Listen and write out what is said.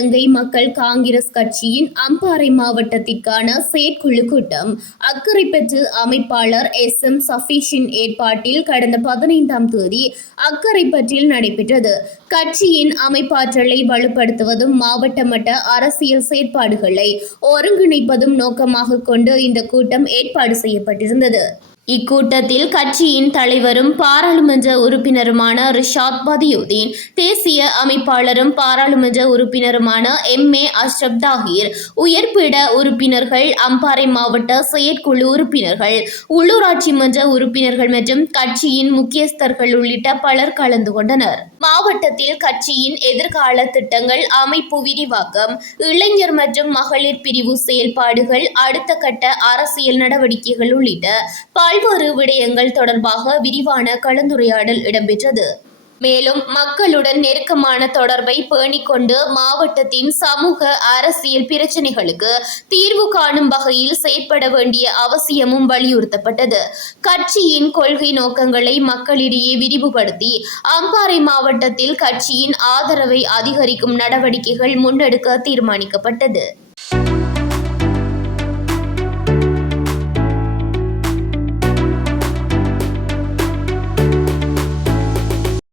இலங்கை மக்கள் காங்கிரஸ் கட்சியின் அம்பாறை மாவட்டத்திற்கான செயற்குழு கூட்டம் அக்கரைப்பற்று அமைப்பாளர் SM சஃபீஷின் ஏற்பாட்டில் கடந்த 15ஆம் தேதி அக்கரைப்பற்றில் நடைபெற்றது. கட்சியின் அமைப்பாற்றலை வலுப்படுத்துவதும் மாவட்ட மட்ட அரசியல் செயற்பாடுகளை ஒருங்கிணைப்பதும் நோக்கமாக கொண்டு இந்த கூட்டம் ஏற்பாடு செய்யப்பட்டிருந்தது. இக்கூட்டத்தில் கட்சியின் தலைவரும் பாராளுமன்ற உறுப்பினருமான ரிஷாத் பதியுதீன், தேசிய அமைப்பாளரும் பாராளுமன்ற உறுப்பினருமான MA அஷ்ரப் தாஹிர், உயர்பீட உறுப்பினர்கள், அம்பாறை மாவட்ட செயற்குழு உறுப்பினர்கள், உள்ளூராட்சி மன்ற உறுப்பினர்கள் மற்றும் கட்சியின் முக்கியஸ்தர்கள் உள்ளிட்ட பலர் கலந்து கொண்டனர். மாவட்டத்தில் கட்சியின் எதிர்கால திட்டங்கள், அமைப்பு விரிவாக்கம், இளைஞர் மற்றும் மகளிர் பிரிவு செயல்பாடுகள், அடுத்த கட்ட அரசியல் நடவடிக்கைகள் உள்ளிட்ட பல்வேறு விடயங்கள் தொடர்பாக விரிவான கலந்துரையாடல் இடம்பெற்றது. மேலும் மக்களுடன் நெருக்கமான தொடர்பை பேணிக்கொண்டு மாவட்டத்தின் சமூக அரசியல் பிரச்சினைகளுக்கு தீர்வு காணும் வகையில் செயற்பட வேண்டிய அவசியமும் வலியுறுத்தப்பட்டது. கட்சியின் கொள்கை நோக்கங்களை மக்களிடையே விரிவுபடுத்தி அம்பாறை மாவட்டத்தில் கட்சியின் ஆதரவை அதிகரிக்கும் நடவடிக்கைகள் முன்னெடுக்க தீர்மானிக்கப்பட்டது.